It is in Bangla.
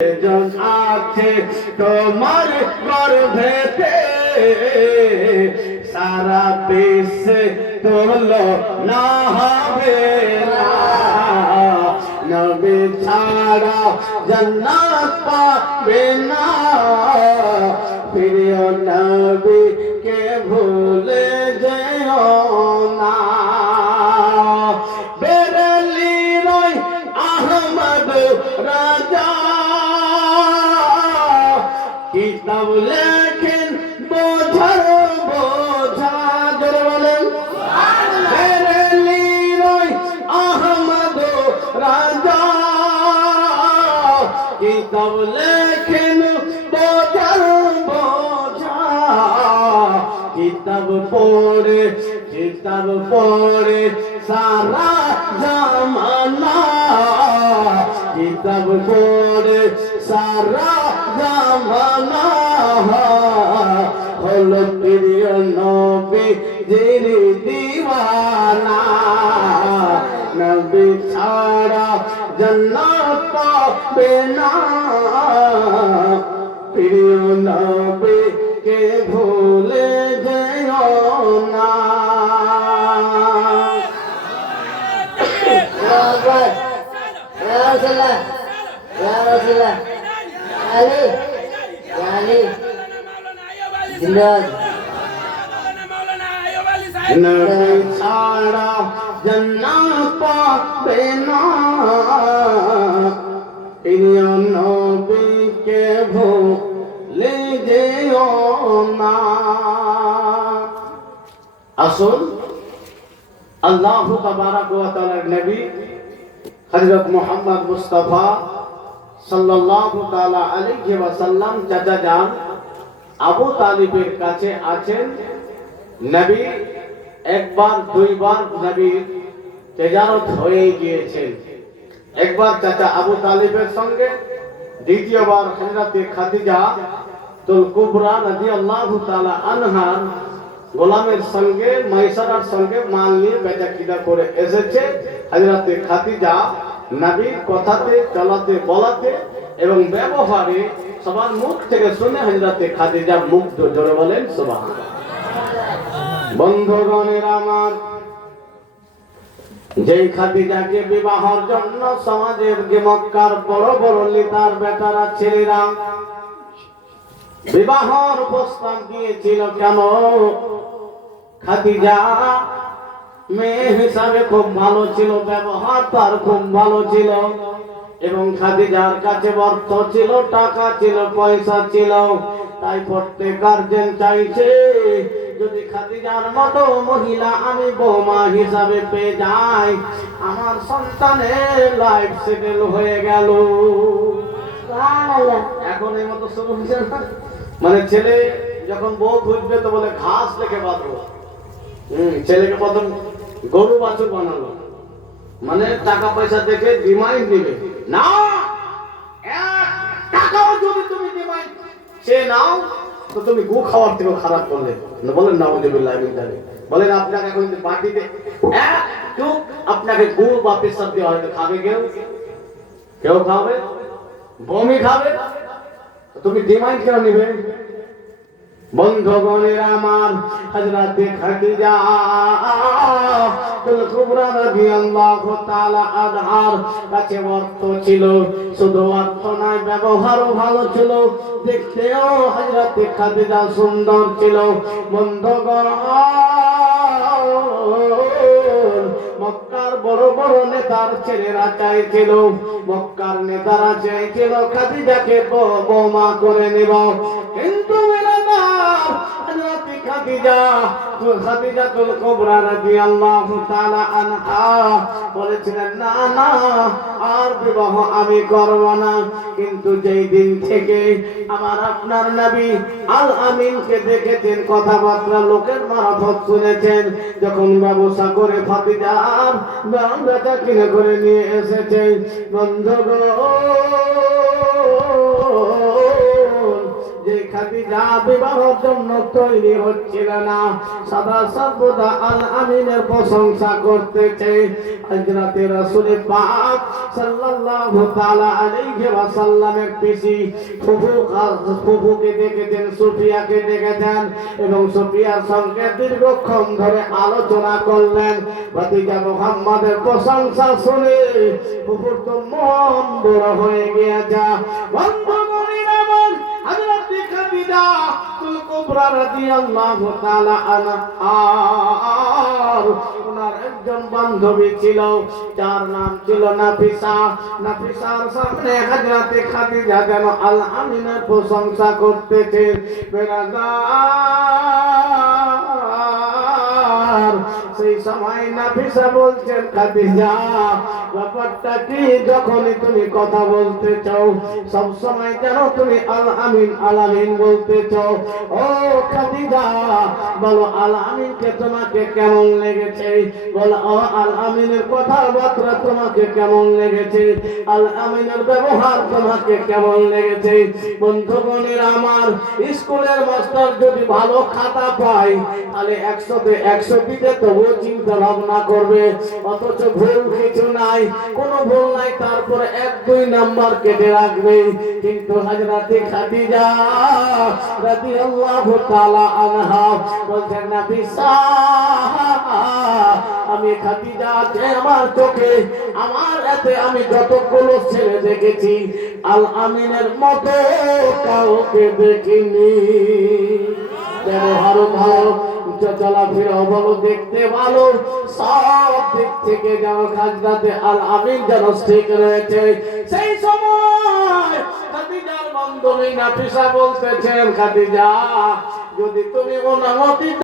আছে তোমার গর্ভেতে সারা বিশ্বে তোলো না হবে না নবী ছাড়া জান্নাত পাবে না প্রিয় নবীকে ভুলে যেও না বেরেলির আহমদ রাজা কিতাব লেখেন বোঝার বোঝা জোরে বলেন বেরেলির আহমদ রাজা কিতাব লেখেন বোঝার বোঝা কিতাব পড়ে সারা জামানা কিতাব পড়ে সারা জামানা হলো প্রিয় নবী যিনি দিওয়ানা নবী ছাড়া জান্নাত পাবে না প্রিয় নবীকে ভুলে যেও না নবী ছাড়া জান্নাত পাবে না প্রিয় নবীকে ভুলে যেও না আসুন আল্লাহ তাবারক ওয়া তাআলার নবী হযরত মুহাম্মদ মুস্তাফা সাল্লাল্লাহু তাআলা আলাইহি ওয়াসাল্লাম চাচা যান আবু তালিবের কাছে আছেন নবী একবার দুইবার নবীর তেজারত হয়ে গিয়েছেন একবার চাচা আবু তালিবের সঙ্গে দ্বিতীয়বার হযরত খাদিজা তুল কুবরা রাদিয়াল্লাহু তাআলা আনহার গোলামের সঙ্গে মাইসারার সঙ্গে মাল নিয়ে বেচাকিনা করে এসেছে হযরত খাদিজা নবীর কথাতে চলাতে বলাতে এবং ব্যবহারে সবার মুখ থেকে শুনে হযরত খাদিজা মুগ্ধ জোরে বলেন সুবহানাল্লাহ বন্ধুগণের আমার যেই খাদিজাকে বিবাহের জন্য সমাজের যে মক্কার বড় বড় নেতার বেটারা ছেলেরা বিবাহের প্রস্তাব দিয়েছিল কেন খাদিজা মেয়ে হিসাবে খুব ভালো ছিল ব্যবহার তার খুব ভালো ছিল এবং খাদিজার কাছে অর্থ ছিল টাকা ছিল পয়সা ছিল তাই প্রত্যেক গার্জেন চাইছে যদি খাদিজার মতো মহিলা আমি বৌমা হিসাবে পেয়ে যাই আমার সন্তানের লাইফ সেটেল হয়ে গেল এখন এই মতো শুরু হয়েছে না মানে ছেলে যখন বউ খুঁজবে তো বলে ঘাস লেখে বাঁধবো ছেলেকে প্রথম গরু বাছুর বানালো মানে টাকা পয়সা দেখে ডিমান্ড দিবে না টাকাও যদি তুমি ডিমান্ড সে নাও তো তুমি গু খাওয়ার থেকে খারাপ করলে বলেন নাউযুবিল্লাহ মিন যালিক বলেন আপনাকে এখন বাটিতে একটু আপনাকে গু বা পেশাব দেওয়া হয়তো খাবে কেউ খাবে বমি খাবে তুমি ডিমান্ড কেন নিবে বন্ধুগণের আমার হযরত খাদিজা তুল কুবরা রাদিয়াল্লাহু তাআলা আনহার কাছে অর্থ ছিল শুধু অর্থ নয় ব্যবহারও ভালো ছিল দেখতেও হযরত খাদিজা সুন্দর ছিল বন্ধুগণ মক্কার বড় বড় নেতার ছেলেরা চাইছিল মক্কার নেতারা চাইছিল খাদিজাকে বৌমা করে নেব কিন্তু খাদিজা তুল কুবরা রাদিয়াল্লাহু তাআলা আনহা বলেছিলেন না না আর বিবাহ আমি করব না কিন্তু যেই দিন থেকে আমার আপনার নবী আল আমিনকে দেখেছেন কথাবার্তা লোকের মারফত শুনেছেন যখন ব্যবসা করে খাদিজার বেচা কিনে করে নিয়ে এসেছেন বন্ধুগণ যে খাদিজা বিবাহের জন্য তৈরি হচ্ছিল না, সদা সর্বদা আল আমিনের প্রশংসা করতেছে। হযরতে রাসূল পাক সাল্লাল্লাহু তাআলা আলাইহি ওয়াসাল্লামের পিসি ফুফুকে দেখেছেন, সুফিয়াকে দেখেছেন এবং সুফিয়ার সঙ্গে দীর্ঘক্ষণ ধরে আলোচনা করলেন। ভাতিজা মুহাম্মাদের প্রশংসা শুনে ফুফুর তো মন বড় হয়ে গিয়েছে। বন্ধুগণ আমার, হযরত খাদিজা কুবরা রাদিয়াল্লাহু তাআলা আনহা ওনার একজন বান্ধবী ছিল, যার নাম ছিল নাফিসা। নাফিসার সামনে হযরত খাদিজা যেন আল আমিনের প্রশংসা করতেছে। সেই সময় নাফিসা বলছেন, খাদিজা ব্যাপারটা কি, যখনই তুমি কথা বলতে চাও সব সময় যেন তুমি আল আমিন আল আমিন বলতে চাও। ও খাদিজা, বলো আল আমিনকে তোমাকে কেমন লেগেছে? বলো ও আল আমিনের কথাবার্তা তোমাকে কেমন লেগেছে? আল আমিনের ব্যবহার তোমাকে কেমন লেগেছে? বন্ধুগণের আমার, স্কুলের মাস্টার যদি ভালো খাতা পায় তাহলে 100-তে 100 দিতে তবুও চিন্তা ভাবনা করবে, অথচ ভুল কিছু নাই, কোনো ভুল নাই, তারপরে 1-2 নাম্বার কেটে রাখবে। কিন্তু হযরত খাদিজা রাদিয়াল্লাহু তাআলা আনহা বলছেন, নাফিসা, আমি খাদিজা যে আমার চোখে আমার এতে আমি যতগুলো ছেলে দেখেছি আল আমিনের মতো কাউকে দেখিনি। ব্যবহারও ভালো, চলাফেরাও ভালো, দেখতে ভালো, সব দিক থেকে যেন খাদিজাতে আল আমিন যেন ঠিক রয়েছে। সেই সময় খাদিজার বান্ধবী নাফিসা বলতেছেন, খাদিজা যদি তুমি অনুমতি